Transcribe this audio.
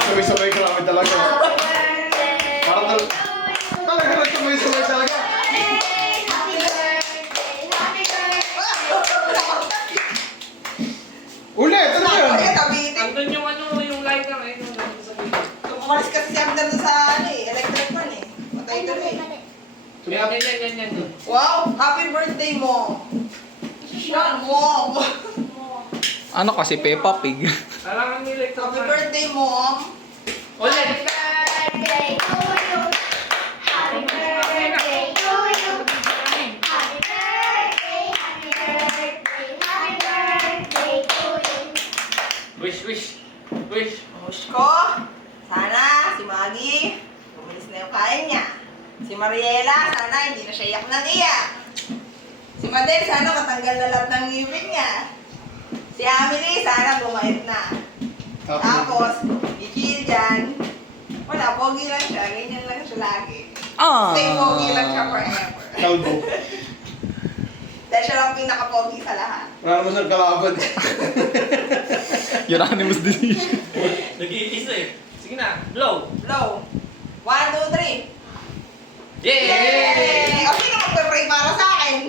Sabay-sabay ka namin talaga. Parang talaga sabay-sabay talaga. Ulit! Ano yun? Andun yung yung light ng yung sa piling. Umalis kasi si Amdan sa electric fan eh. Patay tuloy. Yan. Wow! Happy birthday mo! Sean, Mom! Ano kasi Peppa Pig? Kailangan nila ito. Happy birthday, Mom! Ulit! Birthday to you. Happy birthday to you. Happy birthday, happy birthday, happy birthday to you. Wish. Wish ko, sana si Maggie, umalis na yung kain niya. Si Mariela, sana hindi na siya iyak ng iyak. Si Madel, sana matanggal na lahat ng ngipin niya. Si Amelie, sana bumait na. Tapos, si Jill dyan, wala, pogi lang siya. Ganyan lang siya lagi. Ah. Stay pogi lang siya forever. Kalbo. Dahil siya lang pinaka-pogi sa lahat. Wala naman siyang kalaban. Unanimous decision. Nag-iisa eh. Sige na, blow. Blow. 1, 2, 3. Yay! Yay! O, sino magpe-pray para sa akin?